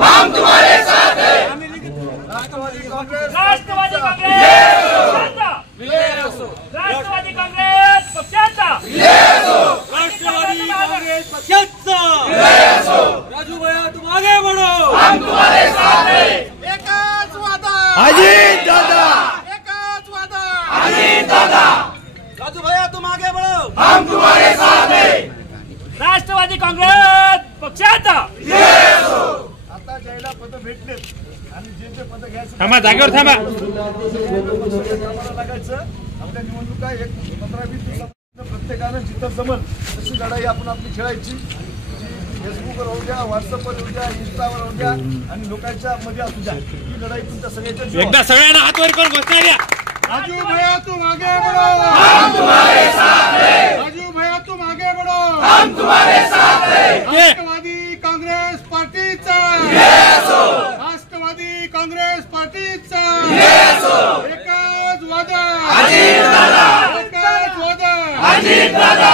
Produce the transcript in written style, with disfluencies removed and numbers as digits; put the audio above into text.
हम तुम्हारे साथ हैं। राष्ट्रवादी काँग्रेस राष्ट्रवादी काँग्रेस राष्ट्रवादी काँग्रेस पक्षाचा राष्ट्रवादी काँग्रेस पक्षाचा राजू भैया तुम आगे बढ़ो, हम तुम्हारे साथ हैं। एकच वादा अजित दादा, एकच वादा अजित दादा राजू भैया तुम आगे बढ़ो, हम तुम्हारे साथ हैं। राष्ट्रवादी काँग्रेस पक्षाचा आता ज्याला पद भेटलेत आणि जे पद घ्यायचं थांबा, जागेवर थांबा. लागायचं आपल्या निवडणुका 15-20 दिवसात प्रत्येकानं जिथं जमल तशी लढाई आपण आपली खेळायची. फेसबुकवर होऊ द्या, व्हॉट्सअपवर होऊ द्या, इंस्टावर होऊ द्या आणि लोकांच्या मध्ये असू द्या. ही लढाई तुमच्या सगळ्यांच्या एकदा सगळ्यांना हात वर करून घोषणा द्या. राजू भैया तुम आगे बढ़ो, हम तुम्हारे साथ हैं। राजू भैया तुम आगे बढ़ो, हम तुम्हारे साथ हैं। राष्ट्रवादी काँग्रेस पार्टीचा राष्ट्रवादी काँग्रेस पार्टीचा एकच वादा अजित दादा एकच वादा अजित दादा